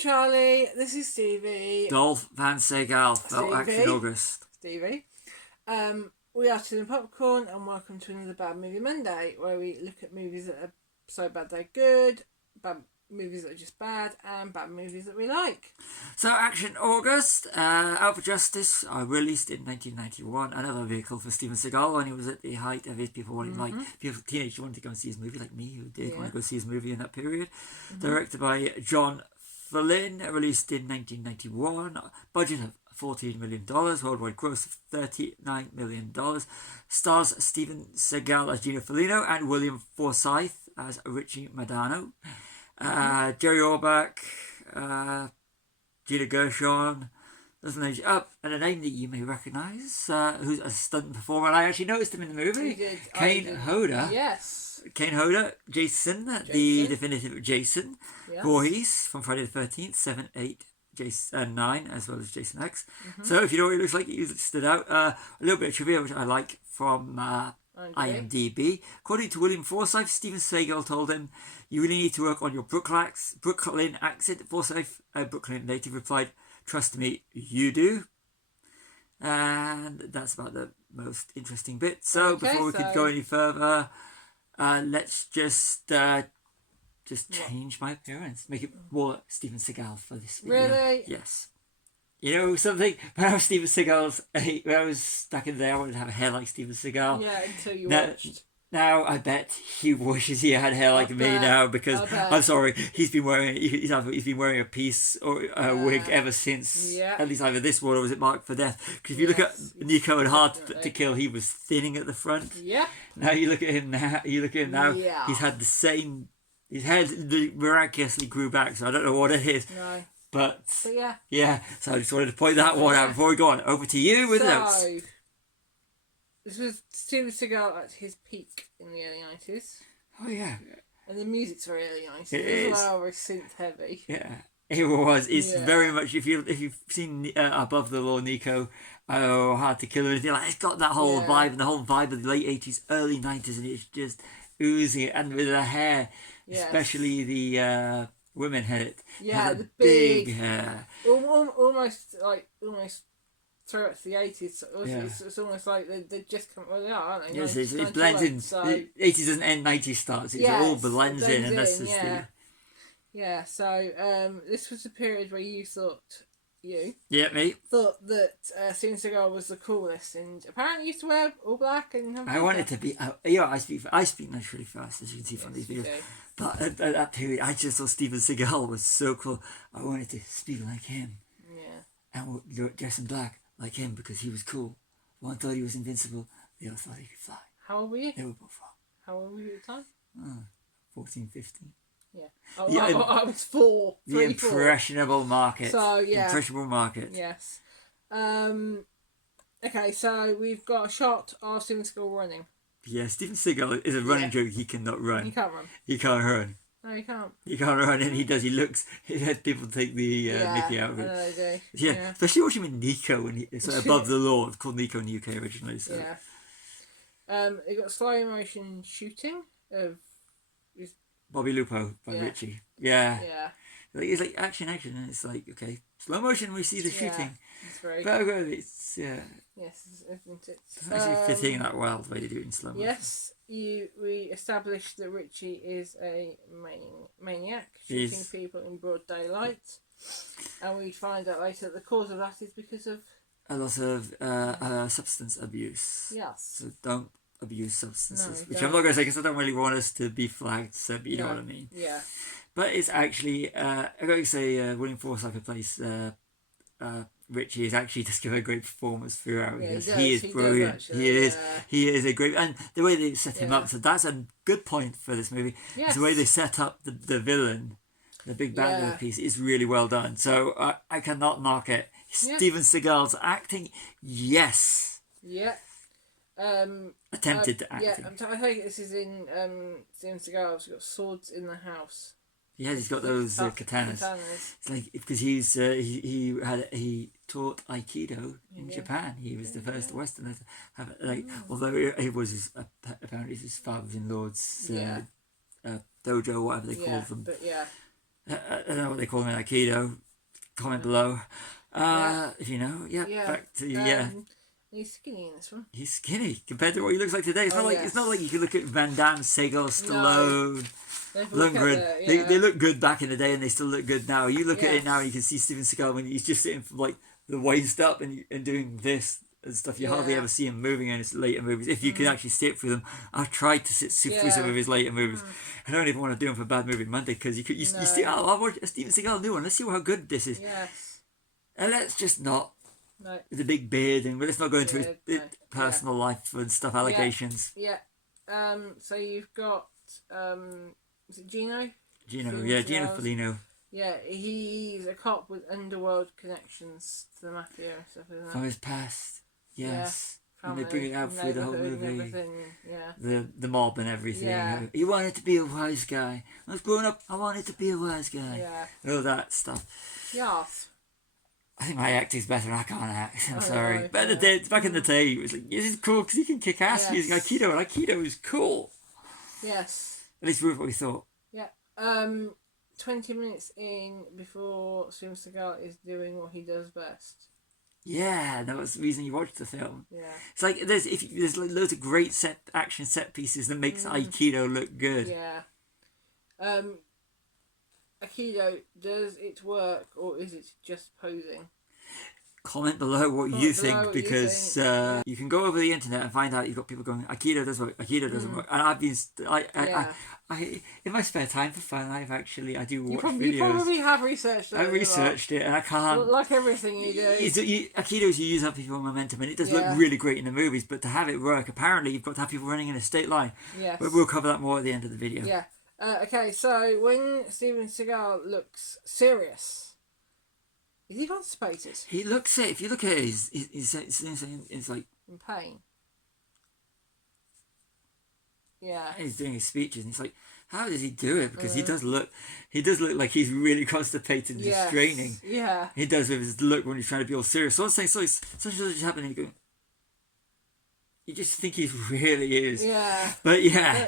Charlie. This is Stevie. Dolph Van Seagal, Felt Action August. Stevie. We are Steven Popcorn, and welcome to another Bad Movie Monday, where we look at movies that are so bad they're good, bad movies that are just bad, and bad movies that we like. So, Action August, Out for Justice, released in 1991, another vehicle for Steven Seagal when he was at the height of his people wanting, teenagers wanted to go and see his movie, like me, who did want to go see his movie in that period. Directed by John Flynn, released in 1991, budget of $14 million, worldwide gross of $39 million. Stars Steven Seagal as Gino Felino and William Forsythe as Richie Madano. Jerry Orbach, Gina Gershon, doesn't age up, and a name that you may recognise, who's a stunt performer. And I actually noticed him in the movie. Kane Hodder. Yes. Kane Hodder, Jason, the definitive Jason. Yes. Voorhees from Friday the 13th, 7, 8, Jason 9, as well as Jason X. So if you know what he looks like, he stood out. A little bit of trivia, which I like from IMDb. According to William Forsythe, Steven Seagal told him, "You really need to work on your Brooklyn accent." Forsythe, a Brooklyn native, replied, "Trust me, you do." And that's about the most interesting bit. So before we could go any further, let's just change my appearance, make it more Steven Seagal for this video. Really? Yes. You know something? When I was Steven Seagal's, when I was back in there, I wanted to have a hair like Steven Seagal. Yeah, until you watched. Now I bet he wishes he had hair like me now, because I'm sorry, he's been wearing a piece or a wig ever since at least either this one or was it Marked for Death? Because if you look at Nico and Hard to Kill, he was thinning at the front. Yeah. Now you look at him now. Yeah. He's had the same. His hair miraculously grew back, so I don't know what it is. No. But yeah. So I just wanted to point that one out before we go on. Over to you with notes. This was Steven Seagal at his peak in the early 90s. Oh yeah. And the music's very early 90s. It is. It's very synth heavy. Yeah. It was. It's very much. If you've seen Above the Law, Nico, Hard to Kill, or anything like, it's got that whole vibe, and the whole vibe of the late 80s, early 90s, and it's just oozing it. And with the hair, especially the women had it. Yeah, the big hair. Almost through to the 80s. It's almost like they just come. Well, they are, aren't they? Yes, it blends in. So, 80s doesn't end, 90s starts. It all blends in, and that's just the. Yeah, so this was a period where you thought me thought that Steven Seagal was the coolest, and apparently used to wear all black and. I wanted to be. I speak naturally fast, as you can see from these videos. But at that period, I just thought Steven Seagal was so cool. I wanted to speak like him. Yeah. And dress in black like him because he was cool. One thought he was invincible. The other thought he could fly. How old were you? They were both wrong. How old were you at the time? 14, 15. Yeah. I was 4. The impressionable market. So, yeah. Impressionable market. Yes. Okay, so we've got a shot of Steven Seagal running. Yeah, Steven Seagal is a running joke. He cannot run. He can't run. He can't run. No, he can't. He can't run, and he does. He looks. He has people take the Mickey out of it. They do. Yeah, especially watching him in Nico, and it's Above the Law. It's called Nico in the UK originally. So. Yeah. They got slow motion shooting of Bobby Lupo by Richie. Yeah. Yeah. It's like action, and it's like, okay, slow motion. We see the shooting. It's very. But it's Yes, isn't it? It's actually fitting that well the way to do it in slow motion. Yes, we established that Richie is a maniac, shooting people in broad daylight, and we find out later that the cause of that is because of a lot of substance abuse. Yes. So don't abuse substances, which I'm not going to say because I don't really want us to be flagged. So you know what I mean. Yeah. But it's actually I got to say William Forsythe, who plays Richie, is actually just given a great performance throughout. Yeah, he is brilliant. He is a great, and the way they set him up. So that's a good point for this movie. Yes. The way they set up the villain, the big bad guy piece, is really well done. So I cannot knock it. Steven Seagal's acting, yes. Yeah. Attempted acting. Yeah, I think this is in Steven Seagal's got swords in the house. Yes, he's got those katanas. It's like because he taught Aikido in Japan. He was the first Westerner to have it. Although it was apparently his father-in-law's dojo, whatever they called them. But yeah. I don't know what they call him in Aikido. Comment below. If you know. Yeah. Back to He's skinny in this one. He's skinny compared to what he looks like today. It's not like it's not like you can look at Van Damme, Seagal, Stallone, Lundgren. They look good back in the day, and they still look good now. You look at it now, and you can see Steven Seagal when he's just sitting from like the waist up and doing this and stuff. You hardly ever see him moving in his later movies. If you can actually sit through them, I've tried to sit through some of his later movies. I don't even want to do them for Bad Movie Monday because you see, I'll watch a Steven Seagal new one. Let's see how good this is. Yes. And let's just not. No. The big beard, and let's not go into his personal life and stuff, allegations. Yeah. So you've got, is it Gino? Gino Felino. Yeah, he's a cop with underworld connections to the mafia and stuff, isn't it? From his past, yes. Yeah. And they bring it out through the whole movie. Yeah. The mob and everything. Yeah. He wanted to be a wise guy. When I was growing up, I wanted to be a wise guy. Yeah. All that stuff. Yes. I think my acting's better. I can't act. I'm sorry. Know, but back in the day, it was like, this is cool because he can kick ass using Aikido, and Aikido is cool. Yes. At least we what we thought. Yeah. 20 minutes in before Steven Seagal is doing what he does best. Yeah, that was the reason you watched the film. Yeah. It's like there's like loads of great action set pieces that makes Aikido look good. Yeah. Aikido, does it work or is it just posing? Comment below what you think, because you can go over the internet and find out you've got people going, Aikido does work, Aikido doesn't work. And I've been, I in my spare time for fun, I do watch videos. You probably have researched it. I researched it and I can't. Like everything you do. Aikido, you use up people momentum, and it does look really great in the movies, but to have it work, apparently you've got to have people running in a straight line. Yes. But we'll cover that more at the end of the video. Yeah. Okay, so when Steven Seagal looks serious, is he constipated? He looks it. If you look at it, he's like in pain. Yeah. He's doing his speeches, and he's like, how does he do it? Because he does look like he's really constipated and straining. Yeah. He does with his look when he's trying to be all serious. So I'm saying, such is happening. You just think he really is. Yeah. But yeah.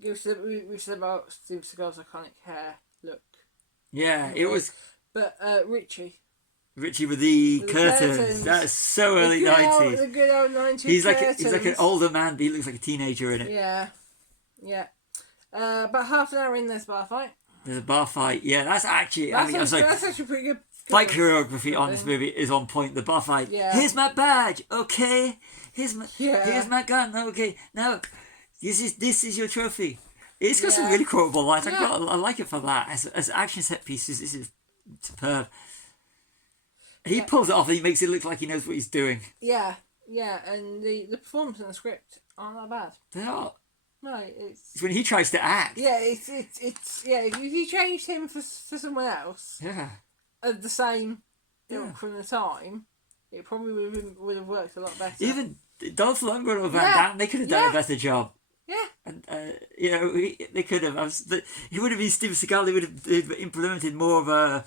We said about Steven Seagal's iconic hair look. Yeah, it was. But Richie with the curtains. That's so early 90s. The good old 90s he's like an older man, but he looks like a teenager in it. Yeah. Yeah. About half an hour in this bar fight. There's a bar fight. Yeah, that's actually. That's actually pretty good. Fight choreography on this movie is on point. The bar fight. Yeah. Here's my badge. Okay. Here's my gun. Okay. Now, this is your trophy. It's got some really quotable lines. I like it for that. As action set pieces, this is superb. He pulls it off and he makes it look like he knows what he's doing. Yeah, and the performance and the script aren't that bad. They're not. No, it's when he tries to act. Yeah, it's if you changed him for someone else. Yeah. Of the same ilk from the time, it probably would have worked a lot better. Even Dolph Lundgren or Van Damme, they could have done a better job. Yeah. And they could have. He would have been Steven Seagal. They would have implemented more of a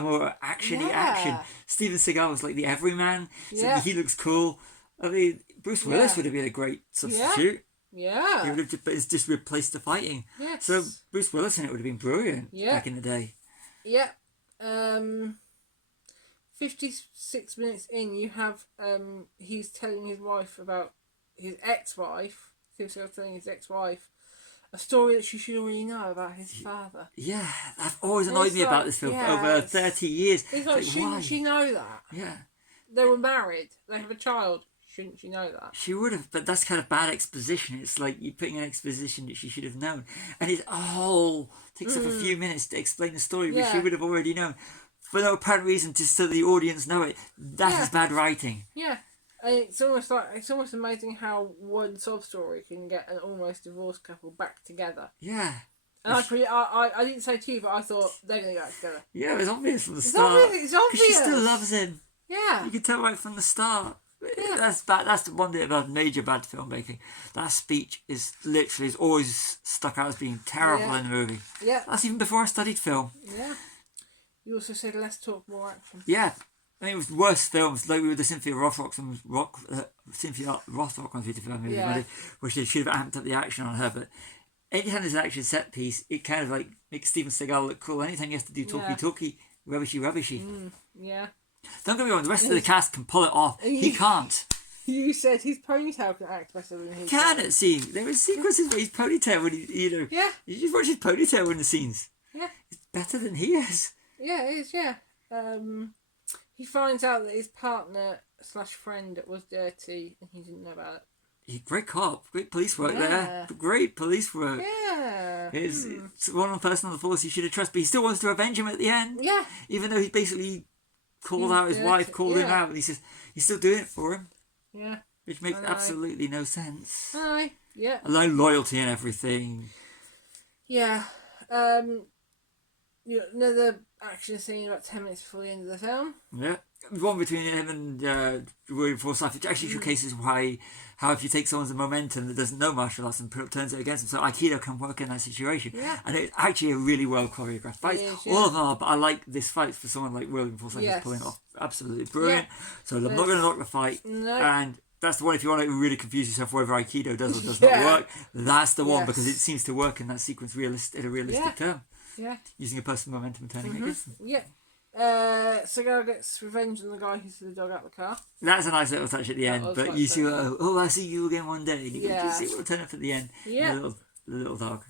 more actiony action. Steven Seagal was like the everyman. So he looks cool. I mean, Bruce Willis would have been a great substitute. Yeah. He would have just replaced the fighting. Yes. So Bruce Willis in it would have been brilliant back in the day. Yeah. 56 minutes in, you have he's telling his wife about his ex-wife. Steven Seagal's telling his ex-wife a story that she should already know about his father. Yeah, that's always annoyed me about this film for over 30 years. It's like, shouldn't she know that? Yeah. They were married. They have a child. Shouldn't she know that? She would have, but that's kind of bad exposition. It's like you're putting an exposition that she should have known. And it takes up a few minutes to explain the story, which she would have already known. For no apparent reason, just so the audience know it. That is bad writing. Yeah. And it's almost amazing how one sob story can get an almost divorced couple back together. Yeah. And I didn't say to you, but I thought they're going to go together. Yeah, it was obvious from the start. It's obvious. Because she still loves him. Yeah. You can tell right from the start. Yeah. That's bad. That's the one thing about major bad filmmaking. That speech is always stuck out as being terrible in the movie. Yeah. That's even before I studied film. Yeah. You also said less talk, more action. Yeah. I think it was worse films, like with the Cynthia Rothrock ones we did for that movie, which they should have amped up the action on her, but anytime there's an action set piece, it kind of like makes Steven Seagal look cool. Anytime he has to do talky, rubbishy. Yeah. Don't get me wrong, the rest of the cast can pull it off. He can't. You said his ponytail can act better than he Can it see? There are sequences where his ponytail, when Yeah. You just watch his ponytail in the scenes. Yeah. It's better than he is. Yeah, it is, yeah. He finds out that his partner / friend was dirty and he didn't know about it. Great cop, great police work there. Great police work. Yeah. It's one person on the force he should have trusted, but he still wants to avenge him at the end. Yeah. Even though he basically called out his wife, called him out, and he says he's still doing it for him. Yeah. Which makes absolutely no sense. Aye. Yeah. Loyalty and everything. Yeah. Another action scene about 10 minutes before the end of the film. Yeah. One between him and William Forsythe, which actually showcases how if you take someone's momentum that doesn't know martial arts and turns it against them, so Aikido can work in that situation. Yeah. And it's actually a really well choreographed fight. All of them are, but I like this fight for someone like William Forsythe who's pulling it off. Absolutely brilliant. Yeah. So I'm not going to knock the fight. No. And that's the one, if you want to really confuse yourself whether Aikido does or does not work, that's the one because it seems to work in that sequence in a realistic term. Yeah. Using a person's momentum and turning it against them. Yeah. Seagal gets revenge on the guy who threw the dog out the car. That's a nice little touch at the end, but you see, I'll see you again one day. And you can just see what will turn up at the end. Yeah. The little dog.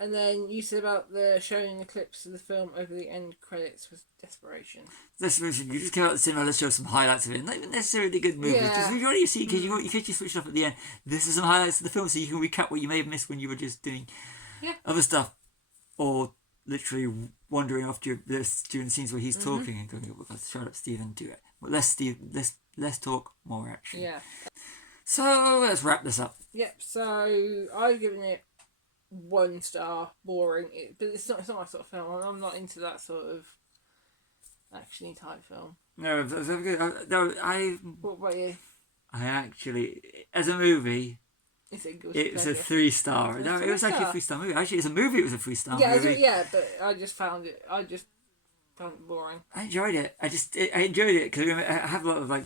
And then you said about the showing the clips of the film over the end credits was desperation. Desperation. You just came out of the cinema, let's show some highlights of it. Not even necessarily good movies. Just if you want to see, because you could just switch it off at the end. This is some highlights of the film, so you can recap what you may have missed when you were just doing other stuff. Or literally wandering off during the scenes where he's talking and going, well, shut up, Stephen, do it. Well, less talk, more action. Yeah. So let's wrap this up. Yep. So I've given it 1 star. Boring. But it's not my sort of film. I'm not into that sort of actiony type film. No, What about you? I actually, as a movie. It was a 3-star. No, it was actually a 3-star movie. Actually, as a movie, it was a 3-star movie. But I just found it boring. I enjoyed it. I enjoyed it because I have a lot of I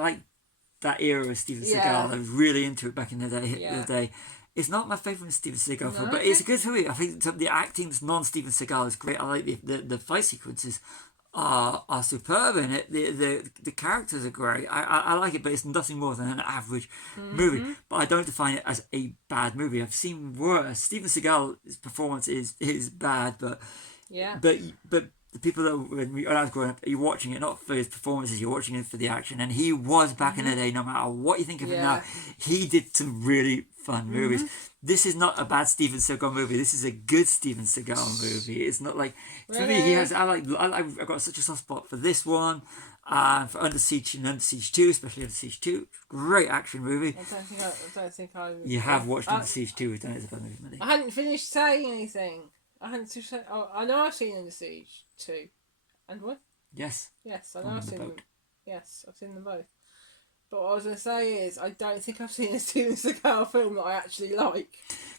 like that era of Steven Seagal. I was really into it back in the day. It's not my favourite Steven Seagal film, but it's a good movie. I think the acting that's non-Steven Seagal is great. I like the fight sequences are superb in it. The characters are great. I like it, but it's nothing more than an average movie. But I don't define it as a bad movie. I've seen worse. Steven Seagal's performance is bad, but the people that when I was growing up, you're watching it not for his performances, you're watching it for the action. And he was back in the day. No matter what you think of him now, he did some really fun movies. This is not a bad Steven Seagal movie. This is a good Steven Seagal movie. It's not like for me. He has. I've got such a soft spot for this one, for Under Siege and Under Siege 2, especially Under Siege 2. Great action movie. I don't think I. You have watched Under Siege 2. It's a fun movie. I hadn't finished saying anything. I know I've seen Under Siege 2, and what? Yes. Yes, I know I've seen them. Yes, I've seen them both. But what I was going to say is, I don't think I've seen a Steven Seagal film that I actually like.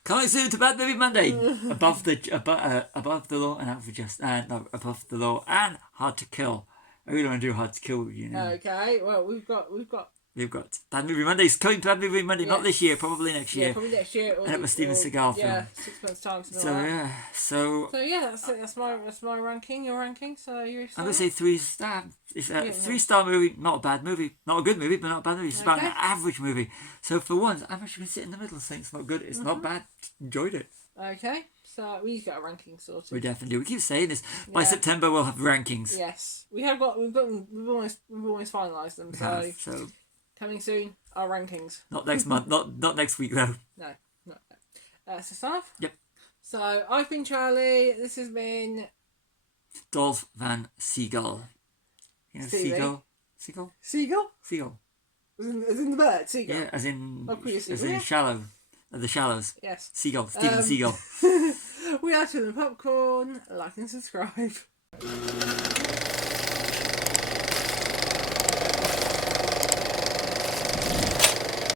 Coming soon to Bad Movie Monday. above the law and out for just above the law and Hard to Kill. I really want to do Hard to Kill with you now. Okay, well we've got Bad Movie Monday. It's coming to Bad Movie Monday, not this year, probably next year. Yeah, probably next year. And it was Steven Seagal film. Yeah, 6 months time. So that's it. That's my ranking. Your ranking. So you're. I'm gonna say 3-star. It's a 3-star movie, not a bad movie, not a good movie, but not a bad movie. It's about an average movie. So for once, I'm actually gonna sit in the middle, saying it's not good. It's not bad. Enjoyed it. Okay, so we've got a ranking sorted. We definitely do. We keep saying this. By September, we'll have rankings. Yes, we've almost finalised them. So coming soon, our rankings. Not next month. Not next week though. No, not that. So start. Yep. So I've been Charlie. This has been Dolph Van Seagal. You know, Seagal. As in the bird, Seagal. Yeah, as in shallow. The Shallows. Yes. Steven Seagal. We are Steven Popcorn. Like and subscribe.